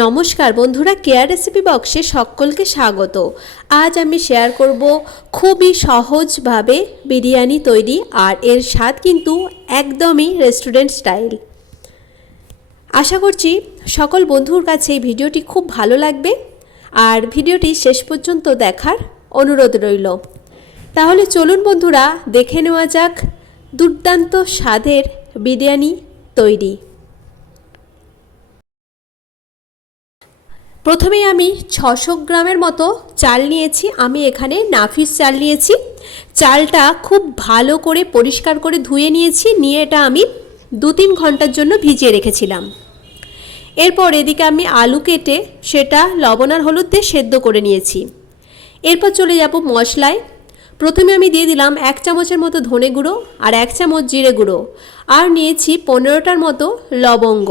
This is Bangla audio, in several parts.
নমস্কার বন্ধুরা কেয়ার রেসিপি বক্সে সকলকে স্বাগত। আজ আমি শেয়ার করব খুবই সহজভাবে বিরিয়ানি তৈরি আর এর স্বাদ কিন্তু একদমই রেস্টুরেন্ট স্টাইল আশা করছি সকল বন্ধুর কাছে এই ভিডিওটি খুব ভালো লাগবে আর ভিডিওটি শেষ পর্যন্ত দেখার অনুরোধ রইল। তাহলে চলুন বন্ধুরা, দেখে নেওয়া যাক দুর্দান্ত স্বাদের বিরিয়ানি তৈরি। প্রথমে আমি ছশো গ্রামের মতো চাল নিয়েছি। আমি এখানে নাফিস চাল নিয়েছি। চালটা খুব ভালো করে পরিষ্কার করে ধুয়ে নিয়েছি। নিয়ে এটা আমি দু তিন ঘণ্টার জন্য ভিজিয়ে রেখেছিলাম। এরপর এদিকে আমি আলু কেটে সেটা লবণ আর হলুদ দিয়ে সেদ্ধ করে নিয়েছি। এরপর চলে যাব মশলায়। প্রথমে আমি দিয়ে দিলাম এক চামচের মতো ধনে গুঁড়ো আর এক চামচ জিরে গুঁড়ো। আর নিয়েছি পনেরোটার মতো লবঙ্গ।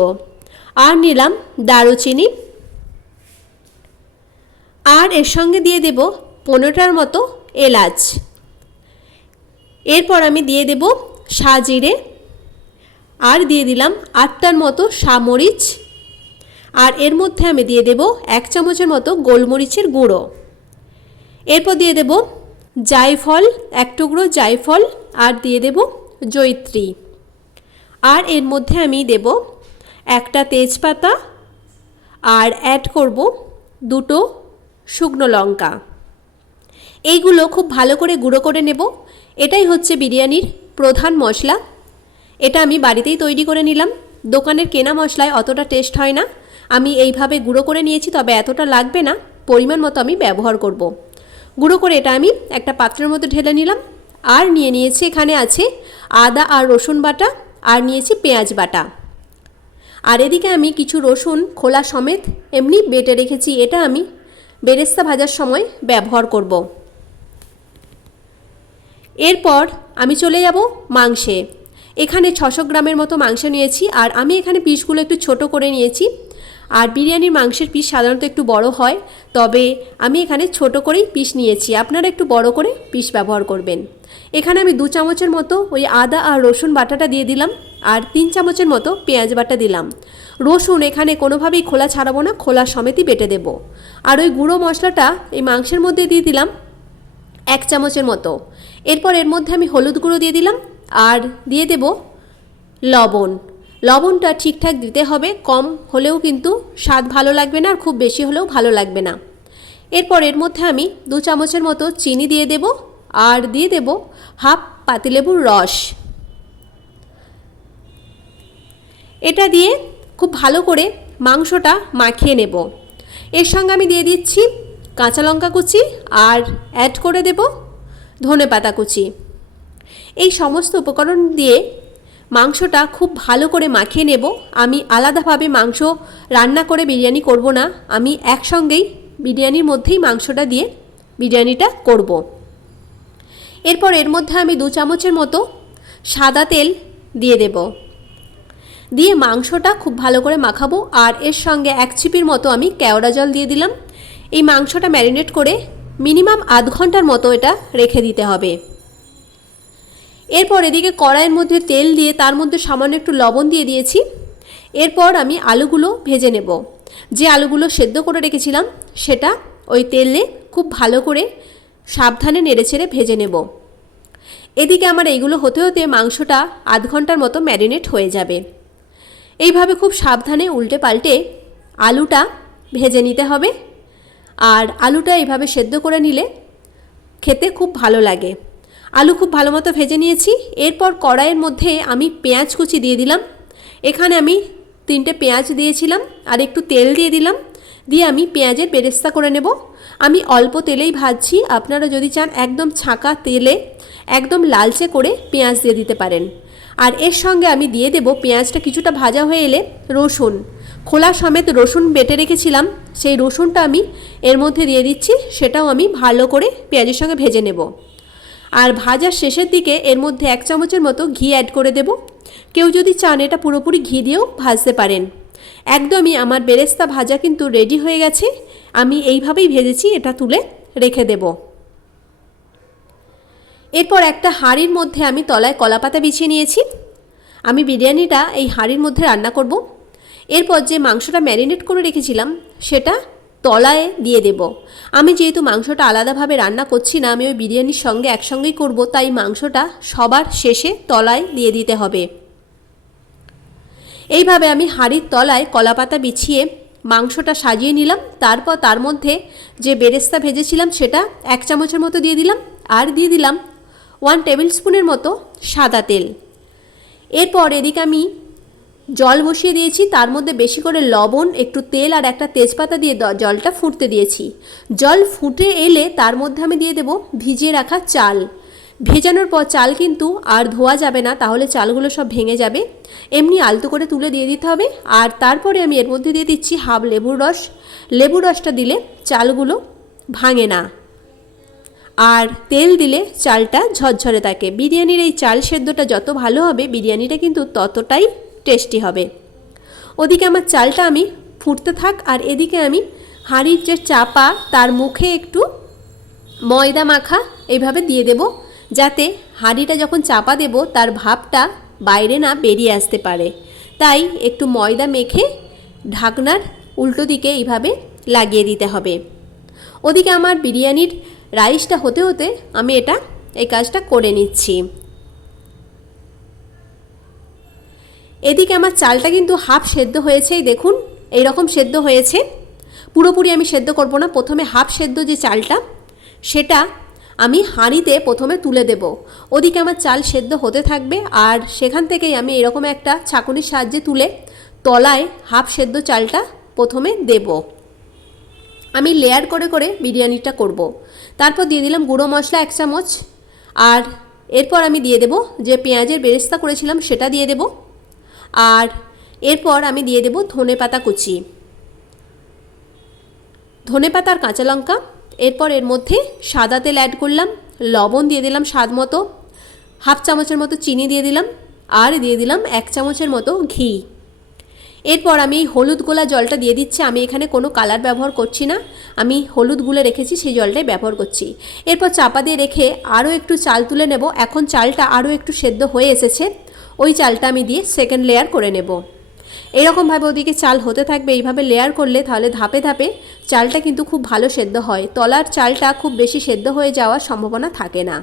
আর নিলাম দারুচিনি। আর এর সঙ্গে দিয়ে দেব পনেরোটার মতো এলাচ। এরপর আমি দিয়ে দেব সাজিরে আর দিয়ে দিলাম আটটার মতো সামরিচ আর এর মধ্যে আমি দিয়ে দেব এক চামচের মতো গোলমরিচের গুঁড়ো। এরপর দিয়ে দেব জায়ফল, এক টুকরো জায়ফল আর দিয়ে দেব জৈত্রী আর এর মধ্যে আমি দেব একটা তেজপাতা। আর অ্যাড করব দুটো শুকনো লঙ্কা। এইগুলো খুব ভালো করে গুঁড়ো করে নেব। এটাই হচ্ছে বিরিয়ানির প্রধান মশলা। এটা আমি বাড়িতেই তৈরি করে নিলাম। দোকানের কেনা মশলায় অতটা টেস্ট হয় না। আমি এইভাবে গুঁড়ো করে নিয়েছি, তবে এতটা লাগবে না। পরিমাণ মতো আমি ব্যবহার করব। গুঁড়ো করে এটা আমি একটা পাত্রের মধ্যে ঢেলে নিলাম। আর নিয়ে নিয়েছি এখানে আছে আদা আর রসুন বাটা, আর নিয়েছি পেঁয়াজ বাটা। আর এদিকে আমি কিছু রসুন, খোলা সমেত এমনি বেটে রেখেছি। এটা আমি বেরেস্তা ভাজার সময় ব্যবহার করব। এরপর আমি চলে যাব মাংসে। এখানে ছশো গ্রামের মতো মাংস নিয়েছি আর আমি এখানে পিসগুলো একটু ছোট করে নিয়েছি। আর বিরিয়ানির মাংসের পিস সাধারণত একটু বড় হয়, তবে আমি এখানে ছোট করেই পিস নিয়েছি। আপনারা একটু বড় করে পিস ব্যবহার করবেন। এখানে আমি দু চামচের মতো ওই আদা আর রসুন বাটাটা দিয়ে দিলাম, আর তিন চামচের মতো পেঁয়াজ বাটা দিলাম। রসুন এখানে কোনোভাবেই খোলা ছাড়াবো না, খোলা সমেতই বেটে দেব। আর ওই গুঁড়ো মশলাটা এই মাংসের মধ্যে দিয়ে দিলাম এক চামচের মতো। এরপর এর মধ্যে আমি হলুদ গুঁড়ো দিয়ে দিলাম, আর দিয়ে দেব লবণ। লবণটা ঠিকঠাক দিতে হবে, কম হলেও কিন্তু স্বাদ ভালো লাগবে না আর খুব বেশি হলেও ভালো লাগবে না। এরপর এর মধ্যে আমি দু চামচের মতো চিনি দিয়ে দেব আর দিয়ে দেব হাফ পাতিলেবুর রস। এটা দিয়ে খুব ভালো করে মাংসটা মাখিয়ে নেব। এর সঙ্গে আমি দিয়ে দিচ্ছি কাঁচা লঙ্কা কুচি আর অ্যাড করে দেব ধনে পাতা কুচি। এই সমস্ত উপকরণ দিয়ে মাংসটা খুব ভালো করে মাখিয়ে নেব। আমি আলাদাভাবে মাংস রান্না করে বিরিয়ানি করব না। আমি একসঙ্গেই বিরিয়ানির মধ্যেই মাংসটা দিয়ে বিরিয়ানিটা করব। এরপর এর মধ্যে আমি দু চামচের মতো সাদা তেল দিয়ে দেব। দিয়ে মাংসটা খুব ভালো করে মাখাবো। আর এর সঙ্গে এক ছিপির মতো আমি কেওড়া জল দিয়ে দিলাম। এই মাংসটা ম্যারিনেট করে মিনিমাম আধ ঘণ্টার মতো এটা রেখে দিতে হবে। এরপর এদিকে কড়াইয়ের মধ্যে তেল দিয়ে তার মধ্যে সামান্য একটু লবণ দিয়ে দিয়েছি। এরপর আমি আলুগুলো ভেজে নেব। যে আলুগুলো সেদ্ধ করে রেখেছিলাম, সেটা ওই তেলে খুব ভালো করে সাবধানে নেড়েচেড়ে ভেজে নেব। এদিকে আমার এইগুলো হতে হতে মাংসটা আধ ঘণ্টার মতো ম্যারিনেট হয়ে যাবে। এইভাবে খুব সাবধানে উল্টে পাল্টে আলুটা ভেজে নিতে হবে। আর আলুটা এইভাবে সেদ্ধ করে নিলে খেতে খুব ভালো লাগে। আলু খুব ভালো মতো ভেজে নিয়েছি। এরপর কড়াইয়ের মধ্যে আমি পেঁয়াজ কুচি দিয়ে দিলাম। এখানে আমি তিনটে পেঁয়াজ দিয়েছিলাম আর একটু তেল দিয়ে দিলাম। দিয়ে আমি পেঁয়াজের বেরেস্তা করে নেব। আমি অল্প তেলেই ভাজছি। আপনারা যদি চান একদম ছাঁকা তেলে, একদম লালচে করে পেঁয়াজ দিয়ে দিতে পারেন। আর এর সঙ্গে আমি দিয়ে দেব পেঁয়াজটা কিছুটা ভাজা হয়ে এলে রসুন। খোলা সমেত রসুন বেটে রেখেছিলাম। সেই রসুনটা আমি এর মধ্যে দিয়ে দিচ্ছি। সেটাও আমি ভালো করে পেঁয়াজের সঙ্গে ভেজে নেব। আর ভাজার শেষের দিকে এর মধ্যে এক চামচের মতো ঘি অ্যাড করে দেব। কেউ যদি চান এটা পুরোপুরি ঘি দিয়েও ভাজতে পারেন। একদমই আমার বেরেস্তা ভাজা কিন্তু রেডি হয়ে গেছে। আমি এইভাবেই ভেজেছি, এটা তুলে রেখে দেব। এরপর একটা হাঁড়ির মধ্যে আমি তলায় কলাপাতা বিছিয়ে নিয়েছি। আমি বিরিয়ানিটা এই হাঁড়ির মধ্যে রান্না করব। এরপর যে মাংসটা ম্যারিনেট করে রেখেছিলাম, সেটা তলায় দিয়ে দেব। আমি যেহেতু মাংসটা আলাদাভাবে রান্না করছি না, আমি ওই বিরিয়ানির সঙ্গে একসঙ্গেই করব, তাই মাংসটা সবার শেষে তলায় দিয়ে দিতে হবে। এইভাবে আমি হাঁড়ির তলায় কলাপাতা বিছিয়ে মাংসটা সাজিয়ে নিলাম। তারপর তার মধ্যে যে বেরেস্তা ভেজেছিলাম সেটা এক চামচের মতো দিয়ে দিলাম আর দিয়ে দিলাম ওয়ান টেবিল স্পুনের মতো সাদা তেল। এরপর এদিকে আমি জল বসিয়ে দিয়েছি, তার মধ্যে বেশি করে লবণ, একটু তেল আর একটা তেজপাতা দিয়ে জলটা ফুটতে দিয়েছি। জল ফুটে এলে তার মধ্যে আমি দিয়ে দেব ভিজিয়ে রাখা চাল। ভেজানোর পর চাল কিন্তু আর ধোয়া যাবে না, তাহলে চালগুলো সব ভেঙে যাবে। এমনি আলতো করে তুলে দিয়ে দিতে হবে আর তারপরে আমি এর মধ্যে দিয়ে দিচ্ছি হাফ লেবুর রস। লেবুর রসটা দিলে চালগুলো ভাঙে না। আর তেল দিলে চালটা ঝরঝরে থাকে। বিরিয়ানির এই চাল সেদ্ধটা যত ভালো হবে, বিরিয়ানিটা কিন্তু ততটাই টেস্টি হবে। ওদিকে আমার চালটা আমি ফুটতে থাক আর এদিকে আমি হাঁড়ির যে চাপা তার মুখে একটু ময়দা মাখা এইভাবে দিয়ে দেব যাতে হাঁড়িটা যখন চাপা দেব তার ভাবটা বাইরে না বেরিয়ে আসতে পারে। তাই একটু ময়দা মেখে ঢাকনার উল্টো দিকে এইভাবে লাগিয়ে দিতে হবে। ওদিকে আমার বিরিয়ানির রাইসটা হতে হতে আমি এটা এই কাজটা করে নিচ্ছি। এদিকে আমার চালটা কিন্তু হাফ সেদ্ধ হয়েছে এই দেখুন এই রকম সেদ্ধ হয়েছে। পুরোপুরি আমি সেদ্ধ করব না, প্রথমে হাফ সেদ্ধ যে চালটা, সেটা আমি হাঁড়িতে প্রথমে তুলে দেব। ওদিকে আমার চাল সেদ্ধ হতে থাকবে, আর সেখান থেকেই আমি এরকম একটা ছাঁকুনির সাহায্যে তুলে তলায় হাফ সেদ্ধ চালটা প্রথমে দেব। আমি লেয়ার করে করে বিরিয়ানিটা করব। তারপর দিয়ে দিলাম গুঁড়ো মশলা এক চামচ, আর এরপর আমি দিয়ে দেব যে পেঁয়াজের বেরেস্তা করেছিলাম, সেটা দিয়ে দেব। আর এরপর আমি দিয়ে দেব ধনে পাতা কুচি। ধনে পাতা আর কাঁচা লঙ্কা, এরপর এর মধ্যে সাদা তেল অ্যাড করলাম, লবণ দিয়ে দিলাম স্বাদ মতো, হাফ চামচের মতো চিনি দিয়ে দিলাম, আর দিয়ে দিলাম এক চামচের মতো ঘি। এরপর আমি এই হলুদ গোলা জলটা দিয়ে দিচ্ছি, আমি এখানে কোনো কালার ব্যবহার করছি না, আমি হলুদ গুলে রেখেছি, সেই জলটাই ব্যবহার করছি। এরপর চাপা দিয়ে রেখে আরও একটু চাল তুলে নেব, এখন চালটা আরও একটু সেদ্ধ হয়ে এসেছে ওই চালটা আমি দিয়ে সেকেন্ড লেয়ার করে নেব। এরকমভাবে ওদিকে চাল হতে থাকবে, এইভাবে লেয়ার করলে তাহলে ধাপে ধাপে চালটা কিন্তু খুব ভালো সেদ্ধ হয়। তলার চালটা খুব বেশি সেদ্ধ হয়ে যাওয়ার সম্ভাবনা থাকে না।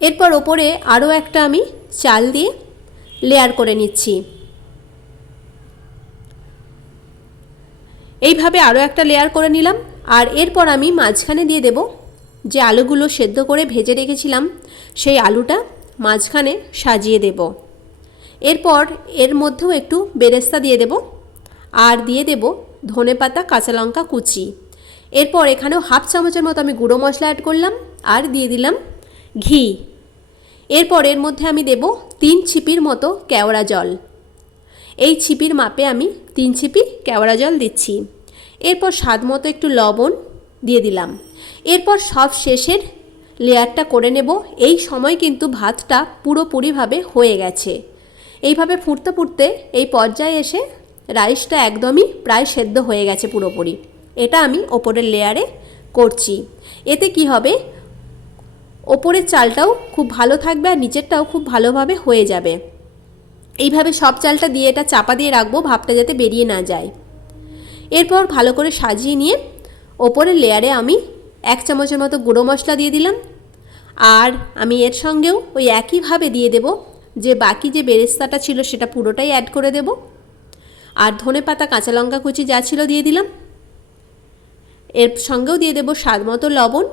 এরপর ওপরে আরও একটা আমি চাল দিয়ে লেয়ার করে নিচ্ছি। এইভাবে আরও একটা লেয়ার করে নিলাম। আর এরপর আমি মাঝখানে দিয়ে দেব যে আলুগুলো সেদ্ধ করে ভেজে রেখেছিলাম, সেই আলুটা মাঝখানে সাজিয়ে দেব। এরপর এর মধ্যেও একটু বেরেস্তা দিয়ে দেব আর দিয়ে দেব ধনে পাতা কাঁচা। লঙ্কা কুচি এরপর এখানেও হাফ চামচের মতো আমি গুঁড়ো মশলা অ্যাড করলাম আর দিয়ে দিলাম ঘি। এরপর এর মধ্যে আমি দেব তিন ছিপির মতো কেওড়া জল। এই ছিপির মাপে আমি তিন ছিপি কেওড়া জল দিচ্ছি। এরপর স্বাদ মতো একটু লবণ দিয়ে দিলাম। এরপর সব শেষের লেয়ারটা করে নেব। এই সময় কিন্তু ভাতটা পুরোপুরিভাবে হয়ে গেছে। এইভাবে ফুটতে ফুটতে এই পর্যায়ে এসে রাইসটা একদমই প্রায় সেদ্ধ হয়ে গেছে পুরোপুরি। এটা আমি ওপরের লেয়ারে করছি। এতে কি হবে? ওপরের চালটাও খুব ভালো থাকবে আর নিচেরটাও খুব ভালোভাবে হয়ে যাবে। এইভাবে সব চালটা দিয়ে এটা চাপা দিয়ে রাখব, ভাপটা যাতে বেরিয়ে না যায়। এরপর ভালো করে সাজিয়ে নিয়ে ওপরের লেয়ারে আমি এক চামচের মতো গুঁড়ো মশলা দিয়ে দিলাম। আর আমি এর সঙ্গেও ওই একইভাবে দিয়ে দেব, যে বাকি যে বেরেস্তাটা ছিল সেটা পুরোটাই অ্যাড করে দেব। আর ধনে পাতা, কাঁচা লঙ্কা কুচি যা ছিল দিয়ে দিলাম। এর সঙ্গেও দিয়ে দেব স্বাদ মতো লবণ।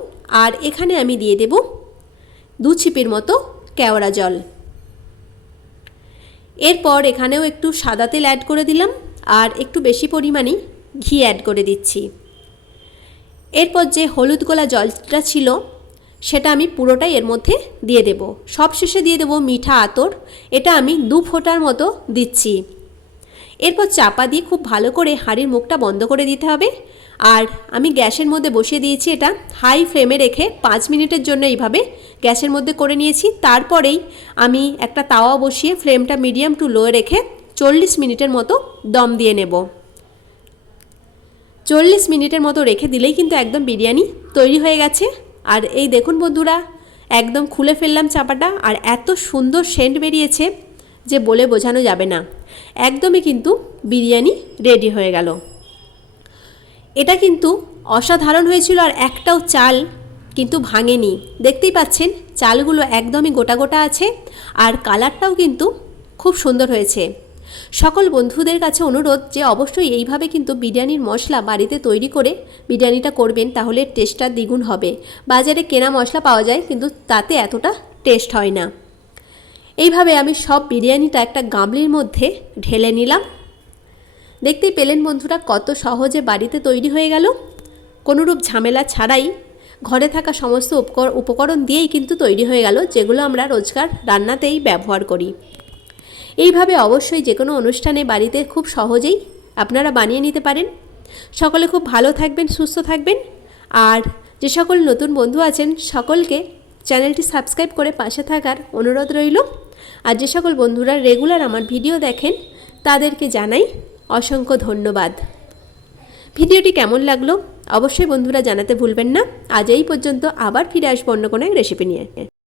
আর এখানে আমি দিয়ে দেব দু ছিপির মতো কেওড়া জল। এরপর এখানেও একটু সাদা তেল অ্যাড করে দিলাম। আর একটু বেশি পরিমাণে ঘি অ্যাড করে দিচ্ছি। এরপর যে হলুদ গোলা জলটা ছিল, সেটা আমি পুরোটাই এর মধ্যে দিয়ে দেব। সবশেষে দিয়ে দেব মিঠা আতর। এটা আমি দু ফোঁটার মতো দিচ্ছি। এরপর চাপা দিয়ে খুব ভালো করে হাঁড়ির মুখটা বন্ধ করে দিতে হবে। আর আমি গ্যাসের মধ্যে বসিয়ে দিয়েছি এটা হাই ফ্লেমে রেখে পাঁচ মিনিটের জন্য এইভাবে গ্যাসের মধ্যে করে নিয়েছি। তারপরেই আমি একটা তাওয়া বসিয়ে ফ্লেমটা মিডিয়াম টু লো রেখে চল্লিশ মিনিটের মতো দম দিয়ে নেব। চল্লিশ মিনিটের মতো রেখে দিলেই কিন্তু একদম বিরিয়ানি তৈরি হয়ে গেছে। আর এই দেখুন বন্ধুরা, একদম খুলে ফেললাম চাপাটা আর এত সুন্দর সেন্ট বেরিয়েছে যে বলে বোঝানো যাবে না। একদমই কিন্তু বিরিয়ানি রেডি হয়ে গেল। এটা কিন্তু অসাধারণ হয়েছিল আর একটাও চাল কিন্তু ভাঙেনি। দেখতেই পাচ্ছেন, চালগুলো একদমই গোটা গোটা আছে আর কালারটাও কিন্তু খুব সুন্দর হয়েছে। সকল বন্ধুদের কাছে অনুরোধ যে অবশ্যই এইভাবে কিন্তু বিরিয়ানির মশলা বাড়িতে তৈরি করে বিরিয়ানিটা করবেন, তাহলে টেস্টটা দ্বিগুণ হবে। বাজারে কেনা মশলা পাওয়া যায়, কিন্তু তাতে এতটা টেস্ট হয় না। এইভাবে আমি সব বিরিয়ানিটা একটা গামলির মধ্যে ঢেলে নিলাম। দেখতেই পেলেন বন্ধুরা কত সহজে বাড়িতে তৈরি হয়ে গেল। কোনোরূপ ঝামেলা ছাড়াই ঘরে থাকা সমস্ত উপকর- উপকরণ দিয়েই কিন্তু তৈরি হয়ে গেল, যেগুলো আমরা রোজকার রান্নাতেই ব্যবহার করি। এইভাবে অবশ্যই যে কোনো অনুষ্ঠানে বাড়িতে খুব সহজেই আপনারা বানিয়ে নিতে পারেন। সকলে খুব ভালো থাকবেন, সুস্থ থাকবেন। আর যে সকল নতুন বন্ধু আছেন, সকলকে চ্যানেলটি সাবস্ক্রাইব করে পাশে থাকার অনুরোধ রইল। আর যে সকল বন্ধুরা রেগুলার আমার ভিডিও দেখেন, তাদেরকে জানাই অসংখ্য ধন্যবাদ। ভিডিওটি কেমন লাগল? অবশ্যই বন্ধুরা জানাতে ভুলবেন না। আজ এই পর্যন্ত আবার ফিরে আসব অন্য কোনো এক রেসিপি নিয়ে।